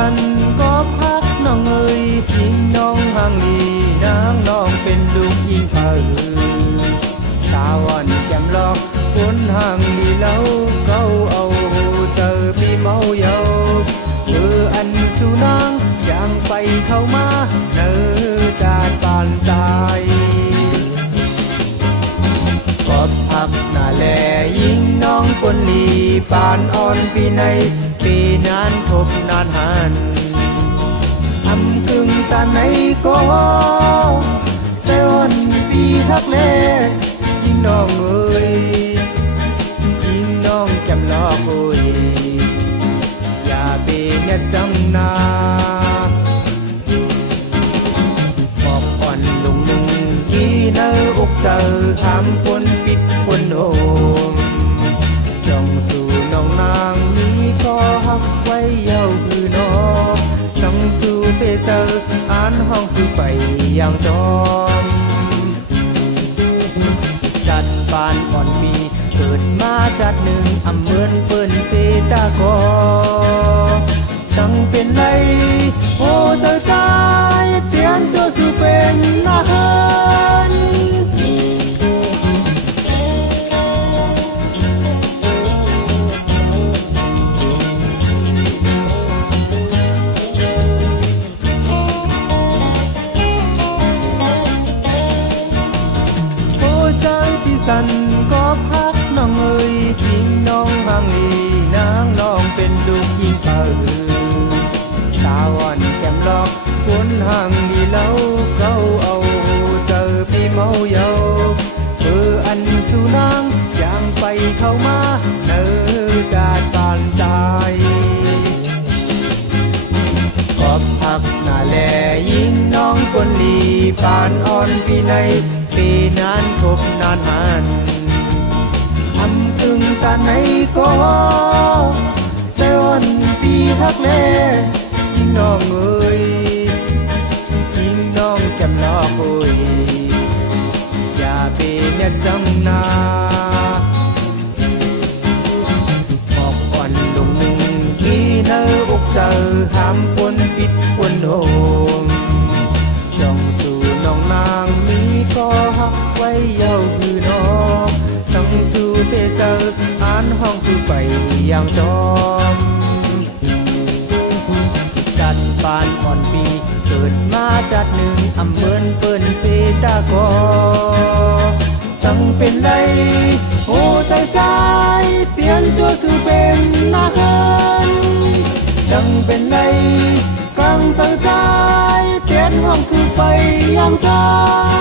สันก็พักน้องเอ๋ยยิงน้องห่างลีนางน้องเป็นลูกยิงเผอตาวันแจ่มลอกคนห่างลีเล่าเขาเอาเจอปีเมาเยาอันสู่นางย่างไปเข้ามาเนอจากบ้านตายกอบพักหน้าแลยิงน้องคนลีปานอ่อนปีในปีนานทบนานหันทำกึ่งตาไหนก็แต่วันปีทักแลยิงน้องเอ๋ยยิงน้องแก้มลอกโอยอย่าเปเนี่ยจังนาบอกอ่อนลงหนึ่งที่เนื้ออกเจอทำคนปิดคนโอมจ้องสู่น้องนางนี้ก็หักไว้เย้าคือน้องจ้องสู่เปเจออ่านห้องสู่ไปอย่างจอมจัดบ้านอ่อนมีเกิดมาจัดหนึ่งอำเมินเปิ้นเสตากอสังเป็นไรโอ้เจ้าใจเตียนตัวสู่เป็นนาฮันโอ้ใจที่สันก็พักน้องเอ๋ยพิงน้องห่างลีนางน้องเป็นลูกยิงเผอตาวันแก้มลอกคนห่างลีเล่าเขาเอาเจอปีเมาเยาอันสู่นางย่างไปเข้ามาเนอจากบ้านตายขอบพักหน้าแลยิงน้องคนลีปานอ่อนปีในปีนานทบนานหันทำตึงตาไหนก็แต่วันปีทักแลยิงน้องเอ๋ยยิงน้องแก้มลอกโอยอย่าเปเนี่ยจังนาบอกอ่อนลงหนึ่งที่เนื้ออกเจอห้ามคนปิดคนโอมจ้องสู่น้องนางนี้ก็หักไว้เย้าคือน้องสั่งสู่เตเจออ่านห้องสู่ไปอย่างจอมจัดบ้านอ่อนปีเกิดมาจัดหนึ่งอำเมินเปิ้นเสตากอสั่งเป็นไรโอ้ใจใจเตียนตัวสู่เป็นนาฮันสั่งเป็นไรกังใจใจเตียนห้องสู่ไปอย่างจอม